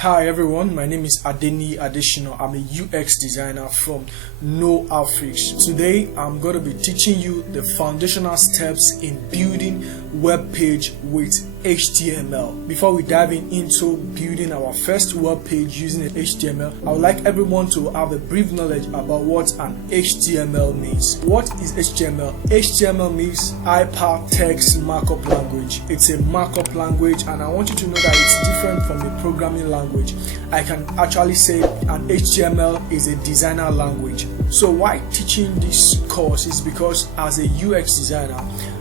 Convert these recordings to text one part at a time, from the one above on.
Hi everyone, my name is Adeni Adeshino. I'm a UX designer from No Outfix. Today I'm going to be teaching you the foundational steps in building web page with HTML. Before we dive into building our first web page using HTML, I would like everyone to have a brief knowledge about what an HTML means. What is HTML? HTML means Hypertext Markup Language. It's a markup language, and I want you to know that it's different from a programming language. I can actually say an HTML is a designer language. So why teaching this course is because as a UX designer,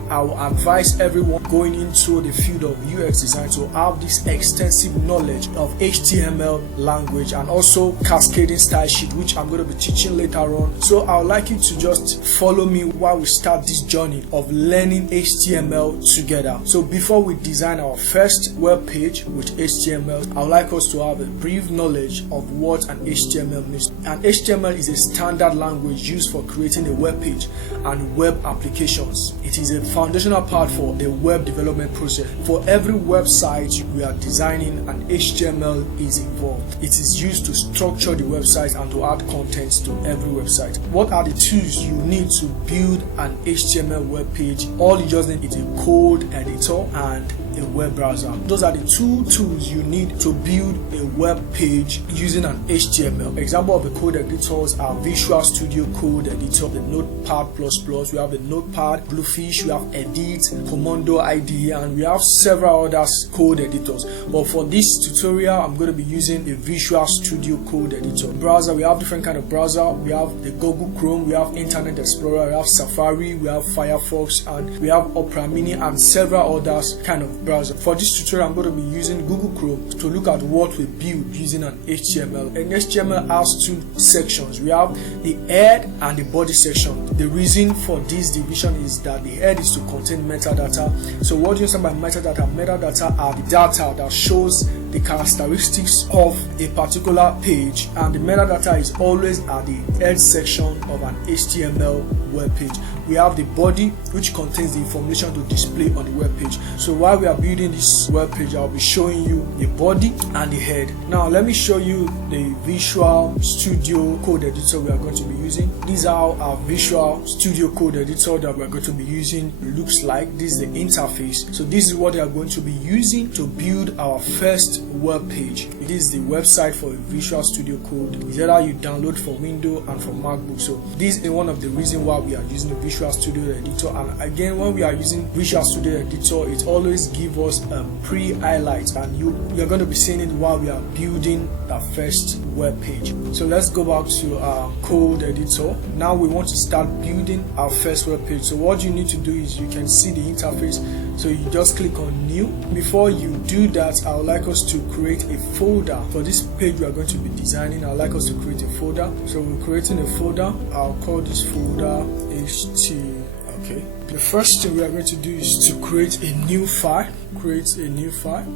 I will advise everyone going into the field of UX design to have this extensive knowledge of HTML language and also cascading style sheet, which I'm going to be teaching later on. So I would like you to just follow me while we start this journey of learning HTML together. So before we design our first web page with HTML, I would like us to have a brief knowledge of what an HTML means. An HTML is a standard language used for creating a web page and web applications. It is a foundational part for the web development process. For every website we are designing, an HTML is involved. It is used to structure the website and to add contents to every website. What are the tools you need to build an HTML web page? All you just need is a code editor and a web browser. Those are the two tools you need to build a web page using an HTML. Example of the code editors are Visual Studio Code Editor, the Notepad++, we have the Notepad, Bluefish, we have Edit, Commando IDE, and we have several other code editors. But for this tutorial, I'm going to be using the Visual Studio Code Editor. Browser, we have different kind of browser. We have the Google Chrome, we have Internet Explorer, we have Safari, we have Firefox, and we have Opera Mini and several others kind of browser. For this tutorial, I'm going to be using Google Chrome to look at what we build using an HTML. An HTML has two sections. We have the head and the body section. The reason for this division is that the head is to contain metadata. So what do you understand by metadata? Metadata are the data that shows the characteristics of a particular page, and the metadata is always at the head section of an HTML web page. We have the body, which contains the information to display on the web page. So while we are building this web page, I'll be showing you the body and the head. Now let me show you the Visual Studio Code Editor we are going to be using. These are our Visual Studio Code Editor that we are going to be using. It looks like this is the interface. So this is what we are going to be using to build our first web page. This is the website for Visual Studio Code. It's either you download for Windows and for MacBook. So this is one of the reasons why we are using the Visual Studio Editor. And again, when we are using Visual Studio Editor, it always gives us a pre-highlight, and you're going to be seeing it while we are building the first web page. So let's go back to our code editor. Now we want to start building our first web page. So what you need to do is, you can see the interface. So you just click on new. Before you do that, I would like us to create a folder. For this page we are going to be designing, I would like us to create a folder. So we're creating a folder. I'll call this folder HT. Okay. The first thing we are going to do is to create a new file. Create a new file.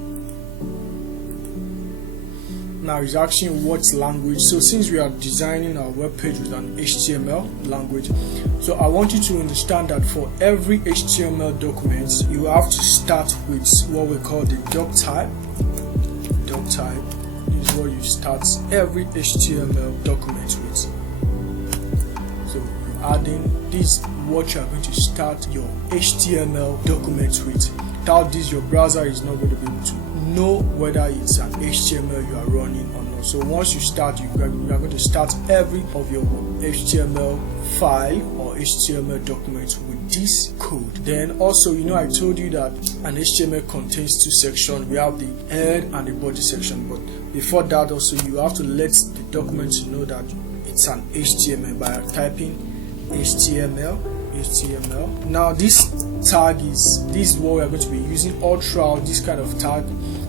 Now it's asking what language. So since we are designing our web page with an HTML language, so I want you to understand that for every HTML document, you have to start with what we call the doc type. Doc type is what you start every HTML document with. So you're adding this, what you are going to start your HTML document with. Without this, your browser is not going to be able to know whether it's an HTML you are running or not. So once you start, you are going to start every of your HTML file or HTML document with this code. Then also, I told you that an HTML contains two sections. We have the head and the body section, but before that also, you have to let the document know that it's an HTML by typing HTML. Now this tag is what we are going to be using all throughout. This kind of tag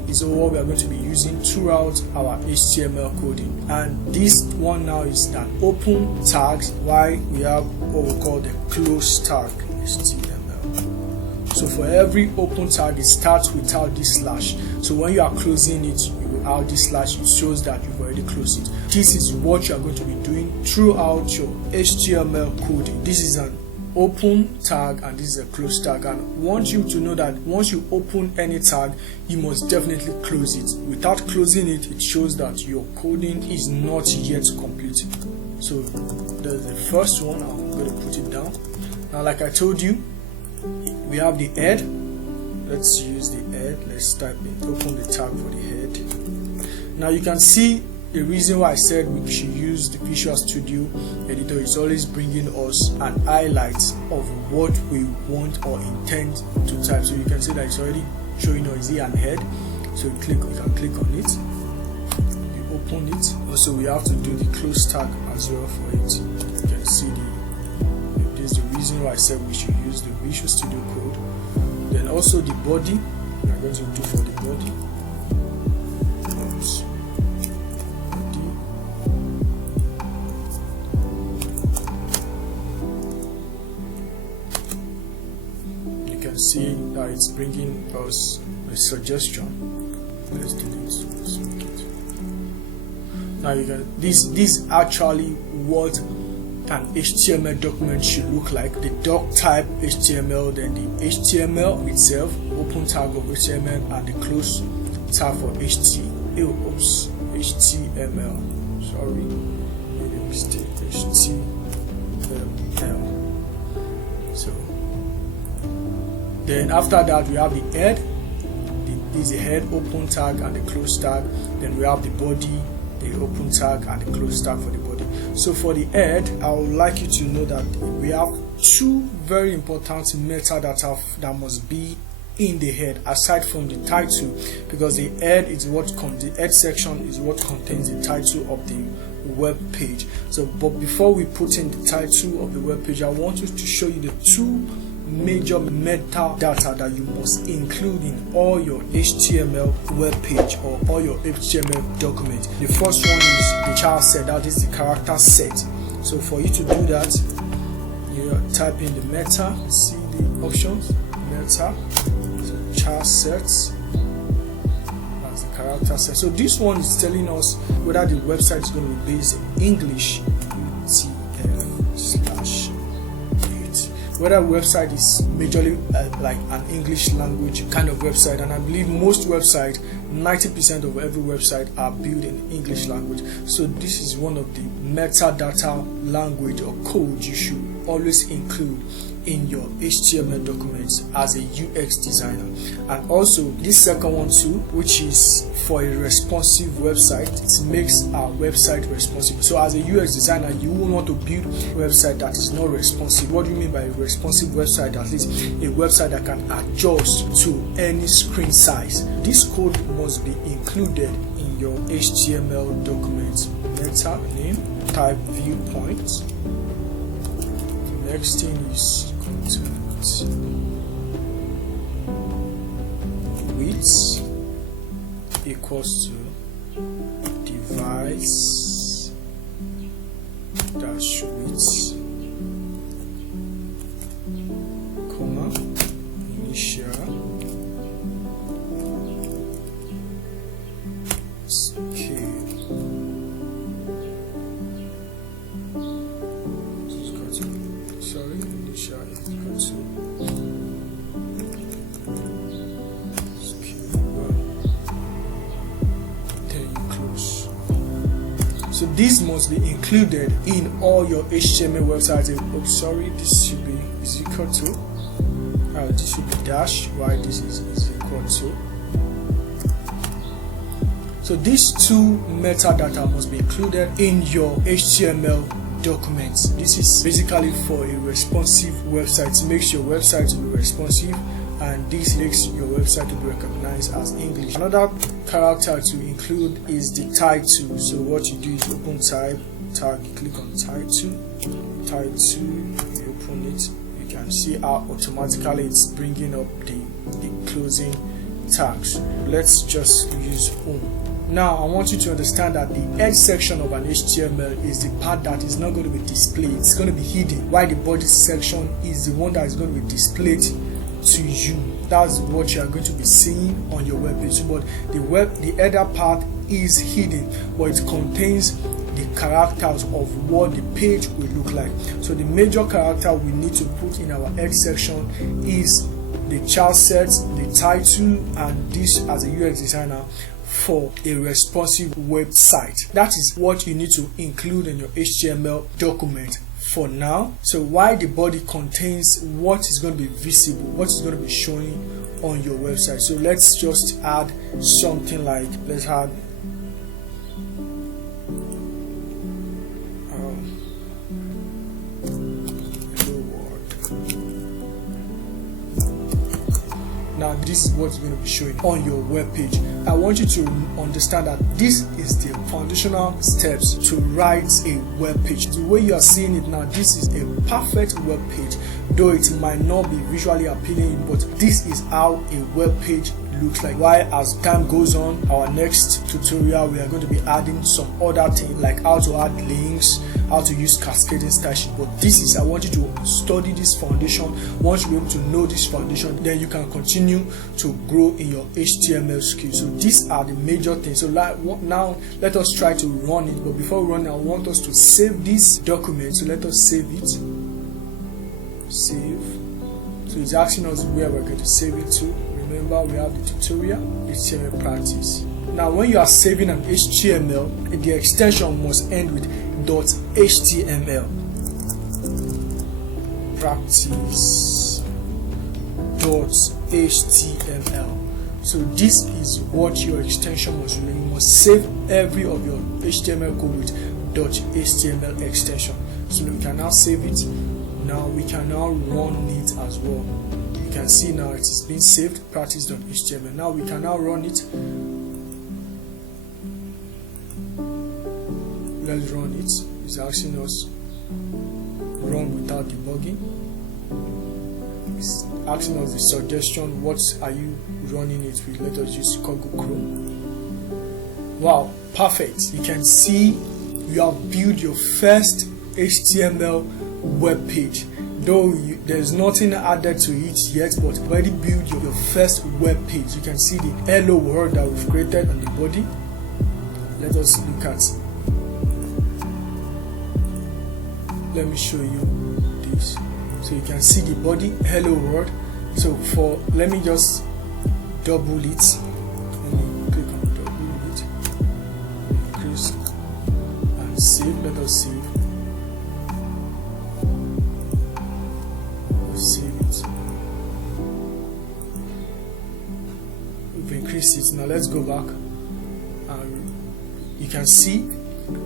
is what we are going to be using throughout our HTML coding. And this one now is an open tag, while we have what we call the close tag HTML. So for every open tag, it starts without this slash. So when you are closing it, you will add this slash. It shows that you've already closed it. This is what you are going to be doing throughout your HTML coding. This is an open tag and this is a close tag. And want you to know that once you open any tag, you must definitely close it. Without closing it, it shows that your coding is not yet complete. So there's the first one. I'm going to put it down. Now, like I told you, we have the head. Let's use the head. Let's type in, open the tag for the head. Now you can see the reason why I said we should use the Visual Studio Editor is always bringing us an highlight of what we want or intend to type. So you can see that it's already showing us here an head. So you can click on it. You open it. Also, we have to do the close tag as well for it. You can see this is the reason why I said we should use the Visual Studio Code. Then also the body. We are going to do for the body. Oops. See that it's bringing us a suggestion. Let's delete it. Now you can this actually what an HTML document should look like. The doc type HTML, then the HTML itself, open tag of HTML, and the close tag for HTML. Sorry, made a mistake. HTML. So then after that we have the head. This is the head, open tag and the close tag. Then we have the body, the open tag and the close tag for the body. So for the head, I would like you to know that we have two very important metadata that must be in the head aside from the title, because the head is the head section is what contains the title of the web page. So but before we put in the title of the web page, I want to show you the two major metadata that you must include in all your HTML web page or all your HTML document. The first one is the child set, that is the character set. So for you to do that, you type in the meta, see the options, meta, so child sets, that's the character set. So this one is telling us whether the website is going to be based in English, whether website is majorly like an English language kind of website, and I believe most websites, 90% of every website are built in English language. So this is one of the metadata language or code you should always include in your HTML documents as a UX designer. And also this second one too, which is for a responsive website, it makes our website responsive. So as a UX designer, you will want to build a website that is not responsive. What do you mean by a responsive website? That is a website that can adjust to any screen size. This code must be included in your HTML documents. Meta name, type viewpoint. Next thing is content. Width equals to device dash width, comma, initial scale. So this must be included in all your HTML websites. Oh, sorry, this should be is equal to. This should be dash. Why this is equal to. So these two metadata must be included in your HTML documents. This is basically for a responsive website. It makes your website to be responsive, and this makes your website to be recognized as English. Another character to include is the title. So what you do is open tag, you click on title, you open it. You can see how automatically it's bringing up the closing tags. Let's just use home. Now I want you to understand that the head section of an HTML is the part that is not going to be displayed. It's going to be hidden, while the body section is the one that is going to be displayed to you. That's what you are going to be seeing on your web page. But the header part is hidden, but it contains the characters of what the page will look like. So the major character we need to put in our head section is the child set, the title, and this as a UX designer for a responsive website. That is what you need to include in your HTML document for now. So while the body contains what is going to be visible, what is going to be showing on your website. So let's just add something like, let's add Now this is what's going to be showing on your web page. I want you to understand that this is the foundational steps to write a web page. The way you are seeing it now, this is a perfect web page, though it might not be visually appealing, but this is how a web page looks like. While as time goes on, our next tutorial we are going to be adding some other things like how to add links, how to use cascading style sheet. But this is, I want you to study this foundation. Once you're able to know this foundation, then you can continue to grow in your HTML skills. So these are the major things. So now let us try to run it, but before we run it, I want us to save this document. So let us save it. Save. So it's asking us where we're going to save it to. Remember, we have the tutorial, HTML practice. Now when you are saving an HTML, the extension must end with .html. Practice .html. So this is what your extension must do. You must save every of your HTML code with .html extension. So we can now save it. Now we can now run it as well. You can see now it is being saved, practice.html. Now we can now run it. Let's run it. It's asking us run without debugging. It's asking us the suggestion, what are you running it with? Let us use Google Chrome. Wow, perfect. You can see you have built your first HTML web page. Though there's nothing added to it yet, but already build your first web page. You can see the hello world that we've created on the body. Let us look at. Let me show you this. So you can see the body, hello world. So let me just double it. Let me click on double it. Increase and save. Let us save. Save it. We've increased it. Now let's go back, and you can see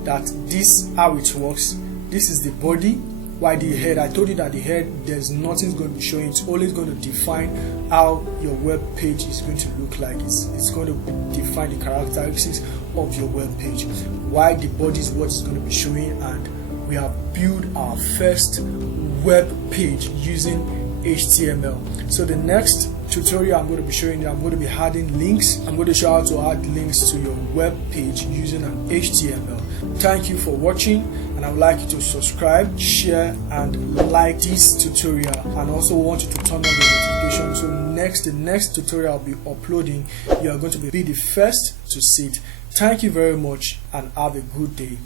that this how it works. This is the body. Why the head? I told you that the head, there's nothing going to be showing. It's always going to define how your web page is going to look like. It's going to define the characteristics of your web page. Why the body is what is going to be showing, and we have built our first web page using HTML. So the next tutorial I'm going to be showing you, I'm going to be adding links. I'm going to show how to add links to your web page using an HTML. Thank you for watching, and I would like you to subscribe, share, and like this tutorial, and also want you to turn on the notification. So the next tutorial I'll be uploading, you are going to be the first to see it. Thank you very much, and have a good day.